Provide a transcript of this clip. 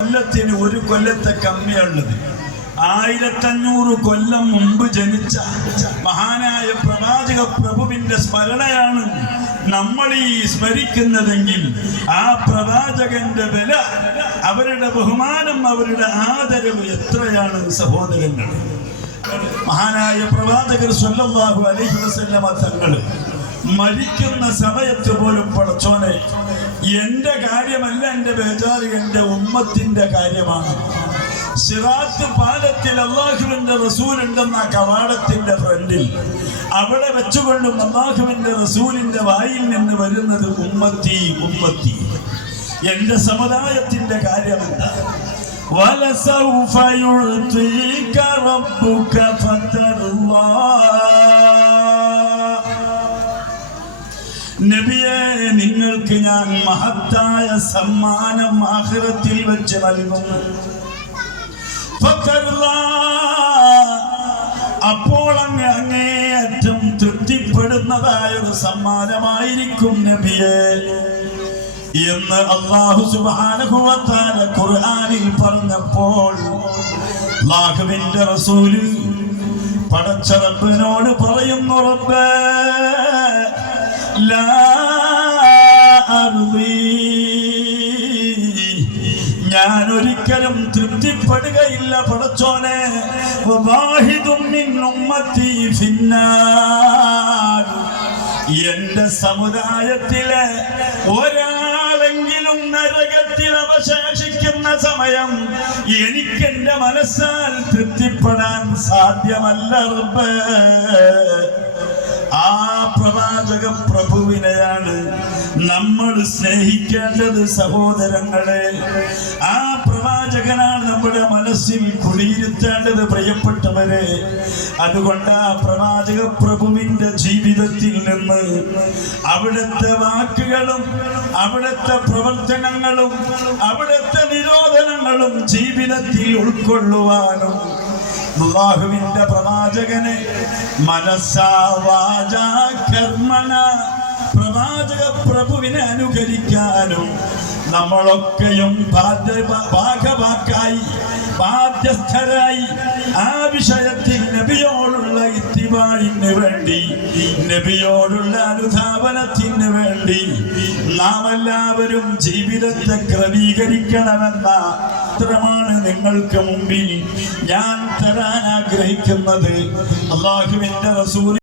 കൊല്ലത്തിന് ഒരു കൊല്ലത്തെ കമ്മിയുള്ളത് ആയിരത്തഞ്ഞൂറ് കൊല്ലം മുമ്പ് ജനിച്ച മഹാനായ പ്രവാചക പ്രഭുവിന്റെ സ്മരണയാണ് നമ്മൾ ഈ സ്മരിക്കുന്നതെങ്കിൽ ആ പ്രവാചകന്റെ വില അവരുടെ ബഹുമാനം അവരുടെ ആദരവ് എത്രയാണ് സഹോദരങ്ങൾ മഹാനായ പ്രവാചകർ സ്വല്ലാഹു അലൈഹി വസല്ലമ തങ്ങൾ മരിക്കുന്ന സമയത്ത് പോലും പടച്ചോനെ എന്റെ കാര്യമല്ല എന്റെ ബേജാറ് എന്റെ ഉമ്മത്തിന്റെ കാര്യമാണ് സിറാത്ത് പാലത്തിൽ അള്ളാഹുവിന്റെ റസൂലുണ്ടെന്ന കവാടത്തിന്റെ ഫ്രണ്ടിൽ അവിടെ വെച്ചുകൊണ്ടും അള്ളാഹുവിന്റെ റസൂലിന്റെ വായിൽ നിന്ന് വരുന്നത് ഉമ്മത്തി ഉമ്മത്തി എന്റെ സമുദായത്തിന്റെ കാര്യമല്ല ولسوف يعطيك ربك നബിയെ നിങ്ങൾക്ക് ഞാൻ മഹത്തായ സമ്മാനം ആഹ്റത്തിൽ വെച്ച് നൽകും. അപ്പോൾ അങ്ങ് അങ്ങേയറ്റം തൃപ്തിപ്പെടുന്നതായ ഒരു സമ്മാനമായിരിക്കും നബിയെ എന്ന് അള്ളാഹു സുബാനുഭവത്താല ഖുർആാനിൽ പറഞ്ഞപ്പോൾ റസൂൽ പടച്ച റബ്ബിനോട് പറയുന്നു റബ്ബേ ലാ അർളീ ഞാൻ ഒരിക്കലും തൃപ്തിപ്പെടുകയില്ല പടച്ചോനെ. എന്റെ സമുദായത്തിലെ ഒരാളെങ്കിലും നരകത്തിൽ അവശേഷിക്കുന്ന സമയം എനിക്ക് എന്റെ മനസ്സാൽ തൃപ്തിപ്പെടാൻ സാധ്യമല്ല റബ്ബേ. ആ പ്രവാചക പ്രഭുവിനെയാണ് നമ്മൾ സ്നേഹിക്കേണ്ടത് സഹോദരങ്ങളെ. ആ പ്രവാചകനാണ് നമ്മുടെ മനസ്സിൽ കുടിയിരുത്തേണ്ടത് പ്രിയപ്പെട്ടവരെ. അതുകൊണ്ട് ആ പ്രവാചക പ്രഭുവിന്റെ ജീവിതത്തിൽ നിന്ന് അവിടുത്തെ വാക്കുകളും അവിടുത്തെ പ്രവർത്തനങ്ങളും അവിടുത്തെ നിരോധനങ്ങളും ജീവിതത്തിൽ ഉൾക്കൊള്ളുവാനും അള്ളാഹുവിന്റെ പ്രവാചകനെ മനസ്സാ കർമ്മണ പ്രവാചക പ്രഭുവിനെ അനുകരിക്കാനും നമ്മളൊക്കെയും ഭാഗവാക്കായി ബാധ്യസ്ഥരായി ആ വിഷയത്തിൽ നബിയോടുള്ള ഇത്തിവാഴിന് വേണ്ടി നബിയോടുള്ള അനുധാപനത്തിന് വേണ്ടി നാം എല്ലാവരും ജീവിതത്തെ ക്രമീകരിക്കണമെന്ന മാത്രമാണ് നിങ്ങൾക്ക് മുമ്പിൽ ഞാൻ തരാൻ ആഗ്രഹിക്കുന്നത്. അള്ളാഹുവിന്റെ റസൂൽ